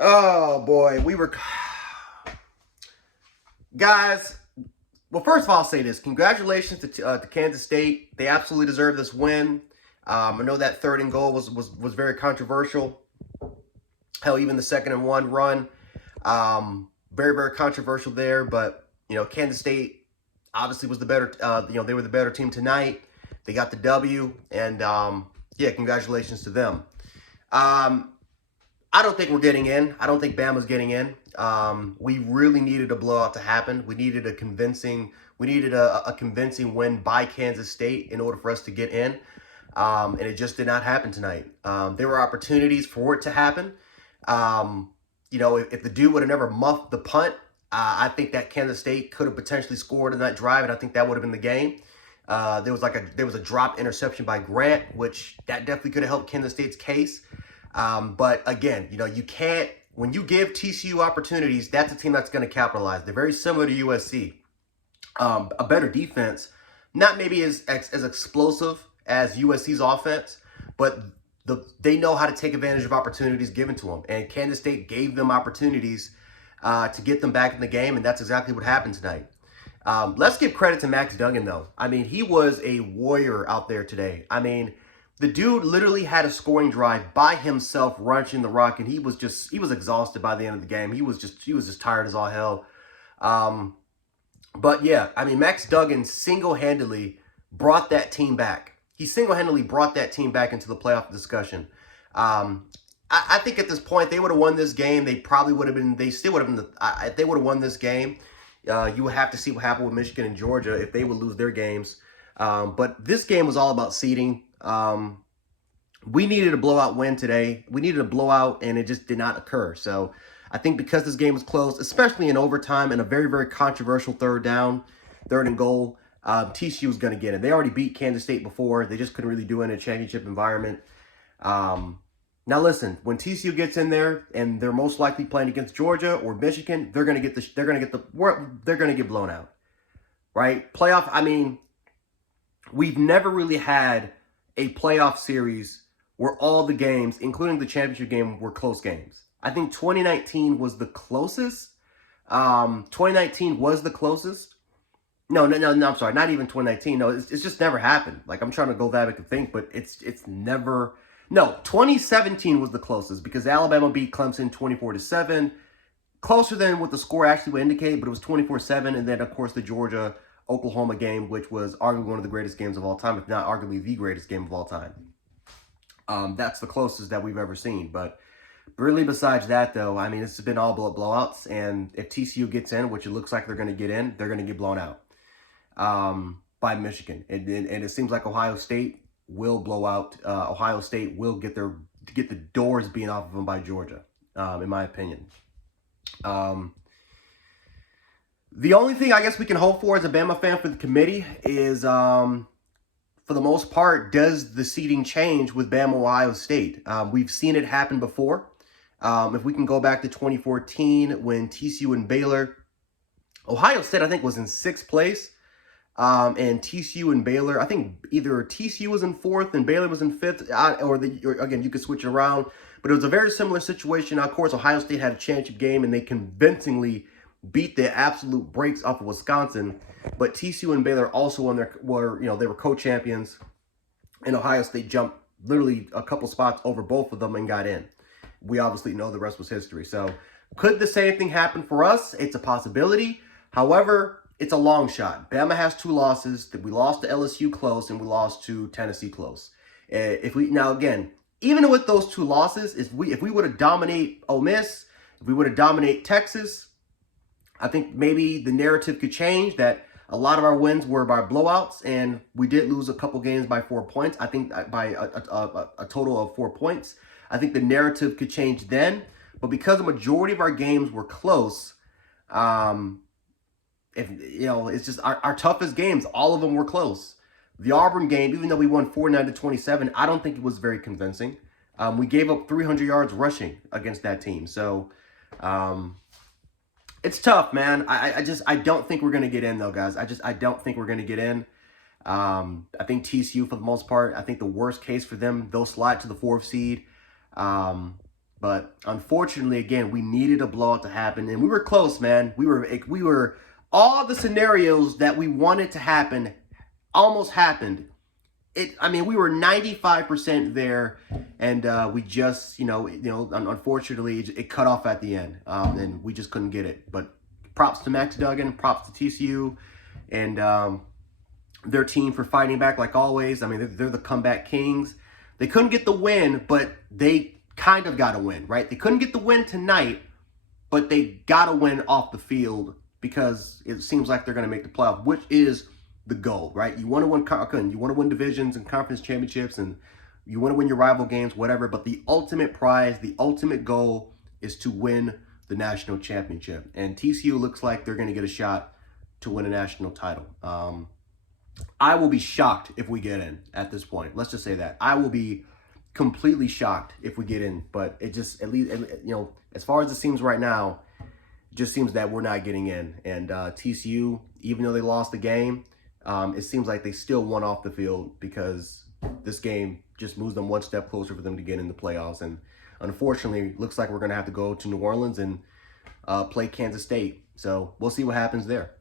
Oh boy, guys. Well, first of all, I'll say this: congratulations to Kansas State. They absolutely deserve this win. I know that third and goal was very controversial. Hell, even the second and one run, very controversial there. But Kansas State obviously was the better. They were the better team tonight. They got the W, and yeah, congratulations to them. Um, I don't think we're getting in. I don't think Bama's getting in. We really needed a blowout to happen. We needed a convincing win by Kansas State in order for us to get in. And it just did not happen tonight. There were opportunities for it to happen. If the dude would have never muffed the punt, I think that Kansas State could have potentially scored in that drive, and I think that would have been the game. There was a drop interception by Grant, which that definitely could have helped Kansas State's case. But again, you can't, when you give TCU opportunities, that's a team that's going to capitalize. They're very similar to USC. A better defense, not maybe as explosive as USC's offense, but they know how to take advantage of opportunities given to them. And Kansas State gave them opportunities to get them back in the game, and that's exactly what happened tonight. Let's give credit to Max Duggan, though. I mean, he was a warrior out there today. I mean, the dude literally had a scoring drive by himself, running the rock, and he was exhausted by the end of the game. He was just tired as all hell. But yeah, I mean, Max Duggan single-handedly brought that team back. He single-handedly brought that team back into the playoff discussion. I think at this point they would have won this game. They probably would have been. They still would have been. If they would have won this game, you would have to see what happened with Michigan and Georgia if they would lose their games. But this game was all about seeding. We needed a blowout win today. We needed a blowout, and it just did not occur. So I think because this game was close, especially in overtime and a very controversial third and goal, TCU was going to get it. They already beat Kansas State before. They just couldn't really do it in a championship environment. Now listen, when TCU gets in there and they're most likely playing against Georgia or Michigan, they're going to get blown out. Right? Playoff, I mean, we've never really had a playoff series where all the games, including the championship game, were close games. I think 2019 was the closest. 2019 was the closest. No, I'm sorry, not even 2019. No, it's just never happened. Like, I'm trying to go back and think, but it's never. No, 2017 was the closest because Alabama beat Clemson 24-7. Closer than what the score actually would indicate, but it was 24-7. And then, of course, the Georgia-Oklahoma game, which was arguably one of the greatest games of all time, if not arguably the greatest game of all time. That's the closest that we've ever seen. But really, besides that, though, I mean, it's been all blowouts. And if TCU gets in, which it looks like they're going to get in, they're going to get blown out by Michigan. And it seems like Ohio State will blow out. Ohio State will get the doors being off of them by Georgia, in my opinion. The only thing I guess we can hope for as a Bama fan for the committee is, for the most part, does the seeding change with Bama Ohio State? We've seen it happen before. If we can go back to 2014 when TCU and Baylor, Ohio State, I think, was in 6th place. And TCU and Baylor, I think either TCU was in 4th and Baylor was in 5th, or again, you could switch it around. But it was a very similar situation. Now, of course, Ohio State had a championship game, and they convincingly beat the absolute brakes off of Wisconsin. But TCU and Baylor also they were co-champions, and Ohio State jumped literally a couple spots over both of them and got in. We obviously know the rest was history. So could the same thing happen for us? It's a possibility. However, it's a long shot. Bama has 2 losses. We lost to LSU close, and we lost to Tennessee close. Now again, even with those 2 losses, if we were to dominate Ole Miss, if we were to dominate Texas, I think maybe the narrative could change that a lot of our wins were by blowouts, and we did lose a couple games by 4 points. I think by a total of 4 points. I think the narrative could change then. But because the majority of our games were close, it's just our toughest games, all of them were close. The Auburn game, even though we won 49-27, I don't think it was very convincing. We gave up 300 yards rushing against that team. So it's tough, man. I don't think we're going to get in, though, guys. I don't think we're going to get in. I think TCU, for the most part, I think the worst case for them, they'll slide to the 4th seed. But unfortunately, again, we needed a blowout to happen, and we were close, man. We were all the scenarios that we wanted to happen almost happened. I mean, we were 95% there, and we just, unfortunately, it cut off at the end, and we just couldn't get it. But props to Max Duggan, props to TCU, and their team for fighting back like always. I mean, they're the comeback kings. They couldn't get the win, but they kind of got a win, right? They couldn't get the win tonight, but they got a win off the field because it seems like they're going to make the playoff, which is the goal, right? You want to win divisions and conference championships, and you want to win your rival games, whatever. But the ultimate prize, the ultimate goal is to win the national championship. And TCU looks like they're going to get a shot to win a national title. I will be shocked if we get in at this point. Let's just say that. I will be completely shocked if we get in. But it just, at least, as far as it seems right now, it just seems that we're not getting in. And TCU, even though they lost the game, it seems like they still won off the field because this game just moves them one step closer for them to get in the playoffs. And unfortunately, looks like we're going to have to go to New Orleans and play Kansas State. So we'll see what happens there.